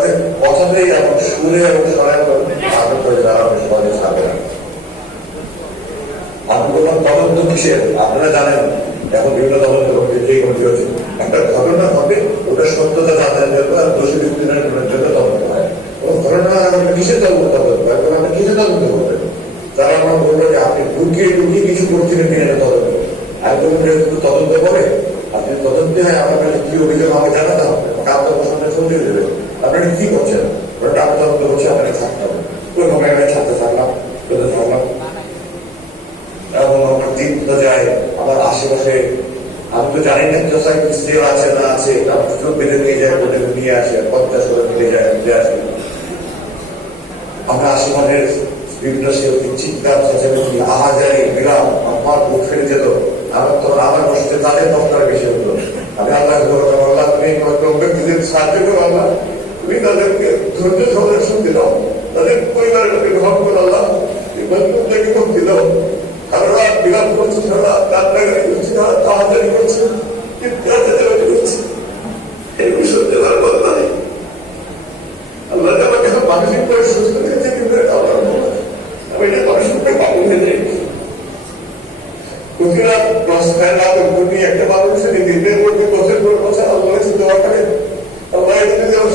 তাদের কথাতেই এমন সুরে এবং স্বরে আদর করে তারা অনেক সহজে ছাড়বে না। বললাম তদন্ত কিসের? আপনারা জানেন, এখন বিভিন্ন তদন্ত যে কমিটি হচ্ছে একটা ঘটনা হবে ওটা সত্যতা জানার জন্য আর দোষী ব্যক্তি নির্ণয়ের জন্য তদন্ত হয়। এবং ঘটনা আপনি কিসের তদন্ত তদন্ত হয় তখন আপনি কিসের তদন্ত করবেন? তারা আমার বলল যে আপনি ঢুকিয়ে ঢুকিয়ে কিছু করছিলেন কিনা তদন্ত। বললাম যেহেতু তদন্ত করে? আপনি তদন্তে হয়, আমার কাছে কি অভিযোগ আমাকে জানাতে হবে? চলতে দেবে আপনারা কি করছেন? করছি আপনাকে থাকতে হবে। ওই থাকলাম থাকলাম এবং আমার দিনটা যায়, আমার আশেপাশে, আমি তো জানি না আছে না আছে নিয়ে যায়, বলে নিয়ে আসে, পঞ্চাশ করে নিয়ে যায়, নিয়ে আসে। আমরা বিভিন্ন বিরাম আমার বুক ফেলে যেত। আমার তো আমার বসতে তাদের বেশি হতো। আমি আল্লাহ আল্লাহ তুমি সাহায্য করো আল্লাহ। তুমি তাদেরকে ধৈর্য শুনতে দাও। তাদের পরিবারের লোকে গ্রহণ করে আল্লাহ। তাদেরকে মুক্তি দাও? তারা বিরাম করছে তারা কান্নাকারি করছে? তারা তাড়াতাড়ি করছে। চিৎকার করছে এগুলো শুনতে পারব না আল্লাহ আমাকে মানসিক করে সুস্থ দিয়েছে কিন্তু এটা আমার মনে হয়। আমি এটা মানুষকে পাগল হয়ে যাই প্রতিটা দশটায় রাত অব্দি একটা মানুষের দিনের মধ্যে বছর পর বছর আল্লাহ চিন্তা করে আল্লাহ এটা যদি আমার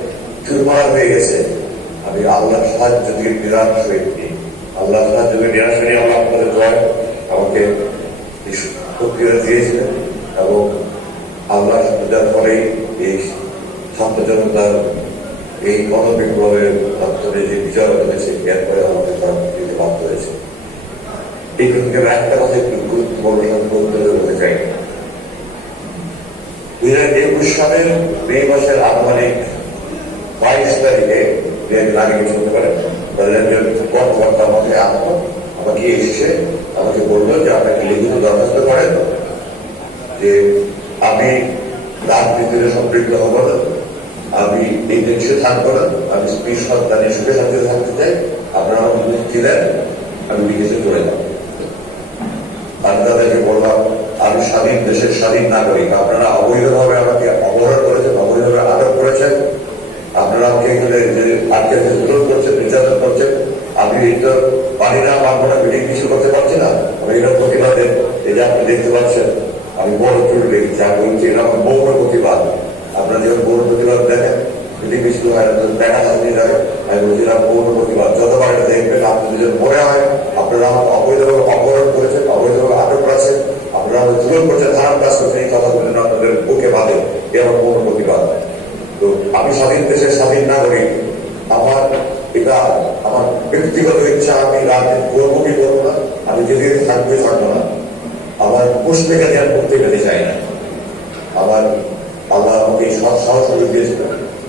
চুরমার হয়ে গেছে। আমি আল্লাহর সাহায্য দিয়ে নিরাশ হইনি আল্লাহর সাহায্য দিয়ে নিরাশ হয়নি আল্লাহ আপনাদের জয় আমাকে শক্তিটা দিয়েছিলেন এবং আল্লাহ পূজার পরেই এই সাম্প্রজনতার এই গণবিপ্লবের মাধ্যমে যে বিজয় হয়েছে, এরপরে আমাদের তার দিতে বাধ্য হয়েছে। এই ক্ষেত্রে আমি একটা কথা একটু গুরুত্বপূর্ণ সংশোধন বলতে চাই। দুই হাজার একুশ সালের মে মাসের আনুমানিক বাইশ তারিখে আগে কিছু হতে পারে। তাদের একজন কর্মকর্তা আমাকে আনলো আমাকে এসে আমাকে বলল যে আপনাকে লিখিত দরখাস্ত করেন? যে, আমি রাজনীতিতে সম্পৃক্ত হব না। আমি এই দেশে থাকব না। আমি স্ত্রী সন্তানের সুখে শান্তিতে থাকতে চাই। আপনারা আমার মুক্তি দেন আমি বিদেশে চলে যাব। আমি তাদেরকে বললাম, আমি স্বাধীন দেশের স্বাধীন নাগরিক। আপনারা অবৈধভাবে আমাকে অপহরণ করেছেন, অবৈধভাবে আটক করেছেন। আপনারা যে কিছু আপনি দেখতে পাচ্ছেন, আমি বড় আমার প্রতিবাদ। আপনারা প্রতিবাদ দেখেন মিটিং সামনে যাবে। আমি বলছিলাম বৌর প্রতিবাদ, যতবার দেখবেন, আপনি মনে হয়, আপনারা অবৈধভাবে অপহরণ করেছেন, অবৈধভাবে আটক আপনারা আমাকে জুলুম করছেন খারাপ কাজ করছেন, এই কথা বলেন আপনাদের বুকে বাঁধে, এ আমার বৌর প্রতিবাদ। তো আমি স্বাধীন দেশের স্বাধীন নাগরিক। আমার এটা, আমার ব্যক্তিগত ইচ্ছা, আমি রাজনীতি করব কি করব না, আমি যেদিকে থাকবে থাকব না। আমার পুষ্পেকে জ্ঞান করতে পেতে চাই না। আমার আল্লাহ আমাকে সৎ সাহস দিয়েছিল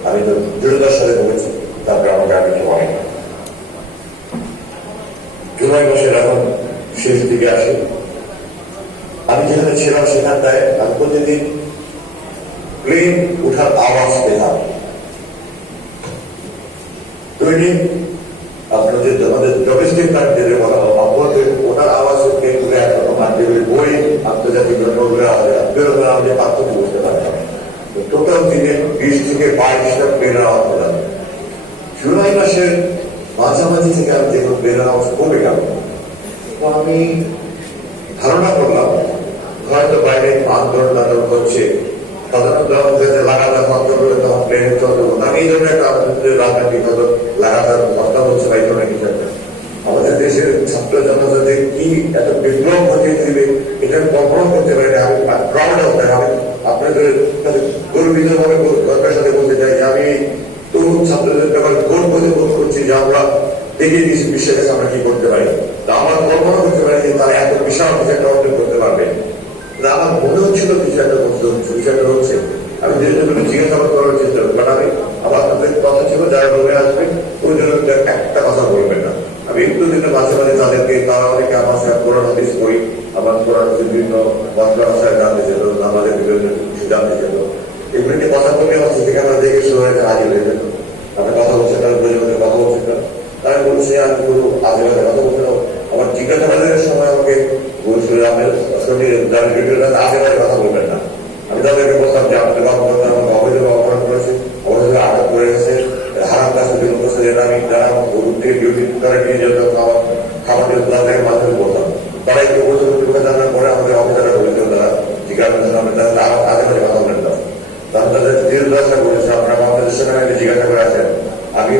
আমি তো দৃঢ়তার সাথে বলেছি তারপরে আমাকে আর কিছু না। জুলাই মাসের এখন শেষ দিকে আসে। আমি যেখানে ছিলাম সেখানটায় আমি প্রতিদিন প্লেন উঠার আওয়াজ পেলাম। দৈনিক আপনাদের আমাদের ডোমেস্টিক যেটা বলা হয় অব্যাহত ওটার আওয়াজ প্লেন উঠে এখনও মানতে বই, আন্তর্জাতিক বেরোবে আমাদের পার্থক্য টোটাল দিনে বিশ থেকে বাইশটা প্লেনের আওয়াজ পেলাম। জুলাই মাসের মাঝামাঝি থেকে আমি দেখলাম প্লেনের আওয়াজ কমে গেল। তো আমি ধারণা করলাম, হয়তো বাইরে আন্দোলন হচ্ছে। কাছে লাগাতার বন্ধ করে তখন প্লেনের চলতে বলতো আমি এই ধরনের একটা রাজনৈতিক রাজনৈতিক লাগাতার হত্যা হচ্ছে বা এই ধরনের কিছু আমাদের দেশের ছাত্র জনতাদের কি এত বিপ্লব ঘটিয়ে দিবে, এটা কল্পনা করতে পারি না। আমি প্রাউড অফ আমি আপনাদের কাছে গর্বিত ভাবে গর্বের সাথে বলতে চাই যে আমি তরুণ ছাত্রদের ব্যাপারে গর্ব বোধ করছি যে আমরা দেখিয়ে দিয়েছি বিশ্বের কাছে আমরা কি করতে পারি। তা আমার কল্পনা করতে পারি যে তারা এত বিশাল একটা অর্জন করতে পারবে। আমার মনে হচ্ছিল কিছু একটা হচ্ছে। আমি যে জন্য জিজ্ঞাসাবাদ করার চেষ্টা বাট আমি, আমার আপনাদের কথা ছিল, যারা রুমে আসবে, ওই জন্য একটা কথা বলবেন না। আমি একটু দিনে মাঝে মাঝে তাদেরকে, তারা অনেকে আমার সাথে কোরআন হাদিস করি আমার কোরআন বিভিন্ন মন্ত্রণালয় জানতে যেত আমাদের বিভিন্ন জানতে যেত এগুলো নিয়ে কথা বললে আমার সিসি ক্যামেরা দেখে হয়ে হাজির হয়ে যেত আপনি কথা বলছেন না বুঝে কথা বলছেন তাই বলছি আমি কোনো আজে বাজে কথা বলতে না আমার জিজ্ঞাসাবাদের সময় আমাকে বলছিল আমি আজে বাজে কথা বলবেন না। আমি তাদেরকে বলতাম যে আমি জিজ্ঞাসা আমি তাদের আরও কথা বলেন না। তারা তাদের দীর্ঘ দশা করেছে, আপনারা বাংলাদেশ সেনাবাহিনী জিজ্ঞাসা করে আছেন আমি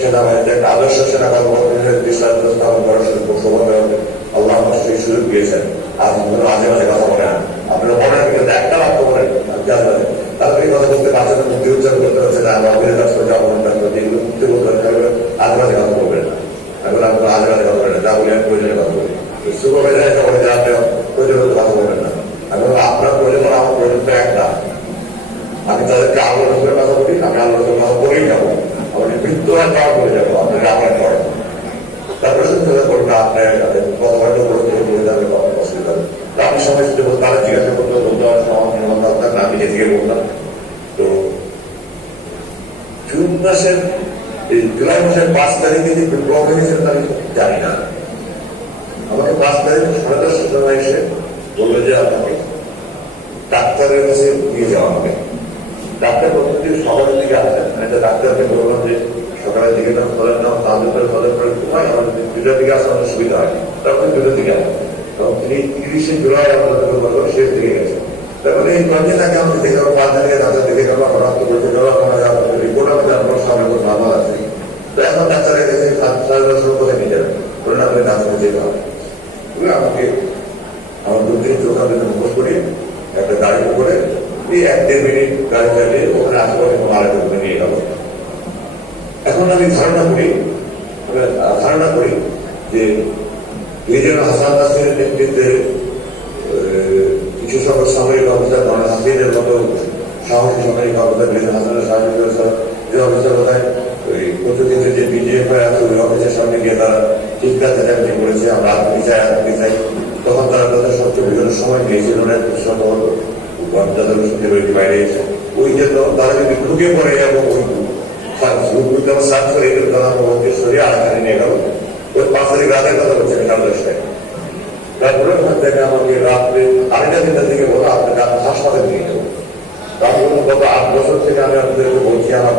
সেনাবাহিনীতে আদর্শ সেনা কর্মকর্তাদের দৃষ্টান্ত স্থাপন করার হবে আল্লাহ আমার সেই সুযোগ দিয়েছেন আজ আপনারা আজে বাজে কথা বলেন আপনারা বলেন কিন্তু একটা বাক্য বলেন তারপরে এই কথা বলতে বাচ্চাদের মুক্তি উচ্চারণ করতে হচ্ছে না, আমরা কাজ করতে অপমান কাজ করতে এগুলো মুক্তি বলতে তাহলে আজে বাজে কথা বলবেন না। এখন আপনারা আজে বাজে কথা বলেন না, যা বলি আমি প্রয়োজনে কথা বলি। বলে আপনি কথা বলবেন না। এখন আপনার প্রয়োজন আর আমার প্রয়োজন একটা। আমি তাদেরকে আল্লাহ রসুলের কথা বলি, আমি রসুলের কথা বলেই যাব। আমাকে মৃত্যু আর করে যাব আপনাকে পরে তারপরে না আপনার কথাবার্তা করে করে বলে যাবে অসুবিধা হবে সময় শুনতে বলতে তারা জিজ্ঞাসা করতে, বলতে সমাধান আপনার আমি নিজে বললাম তো জুন মাসের জুলাই মাসের পাঁচ তারিখে যে বিপ্লব হয়েছে আমি জানি না। আমাকে পাঁচ তারিখ সাড়ে দশটার সময় এসে বলল যে আপনাকে ডাক্তারের কাছে নিয়ে যাওয়া হবে ডাক্তার প্রতিদিন সকালের দিকে আসেন একটা ডাক্তারকে বললাম যে, সকালের দিকে না ফলেন না তাহলে করে ফলের পরে ঘুমাই। আমাদের দুটার দিকে আসা আমাদের সুবিধা হয়। তখন দুটোর দিকে আসেন তিরিশে জুলাই আমাদের বলব শেষ দিকে গেছেন তারপরে এই কয়েকদিন আগে আমাকে দেখে পাঁচ দিন ডাক্তার দেখে গেল আমরা তো বলতে গেল আমরা রিপোর্ট আমাদের আমার সামনে কোনো নর্মাল আছে। তো এখন ডাক্তারের কাছে সাত দশ লক্ষ কোথায় নিয়ে যাবেন ধরুন আপনি ডাক্তার যেতে হবে। আমাকে আমার দু দিন চোখ আমি মুখোশ করি একটা গাড়ি করে এই এক দেড় মিনিট গাড়ি চালিয়ে ওখানে আশেপাশে কোনো আরেক নিয়ে গেল। এখন আমি ধারণা করি ধারণা করি যে দুইজন হাসান নাসিরের নেতৃত্বে কিছু সকল সামরিক অফিসার মানে হাসিনের মতো সাহসী সামরিক অফিসার বিভিন্ন হাসানের সাহায্য করেছে যে অফিসার বোধহয় ওই প্রতিদিন যে বিজেপি হয়ে আছে ওই অফিসের সামনে গিয়ে তারা চিৎকার চেঁচামেচি করেছে আমরা আত্মী চাই আত্মী চাই তখন তারা তাদের সবচেয়ে বিভিন্ন সময় নিয়েছিল অনেক সম্ভবত তাদের শুনতে বাইরে এসে ওই জন্য তারা যদি ঢুকে পড়ে এবং ওই সার্চ করে তারা সরিয়ে আড়াখানে নিয়ে গেল ওই তারিখ রাতের কথা বলছে সাড়ে দশটায় তারপরে ওখান থেকে আমাকে রাত্রে আড়াইটা, তিনটার দিকে বলো আপনাকে হাসপাতালে নিয়ে যাব তারপর গত আট বছর থেকে আমি আপনাদেরকে বলছি, আমার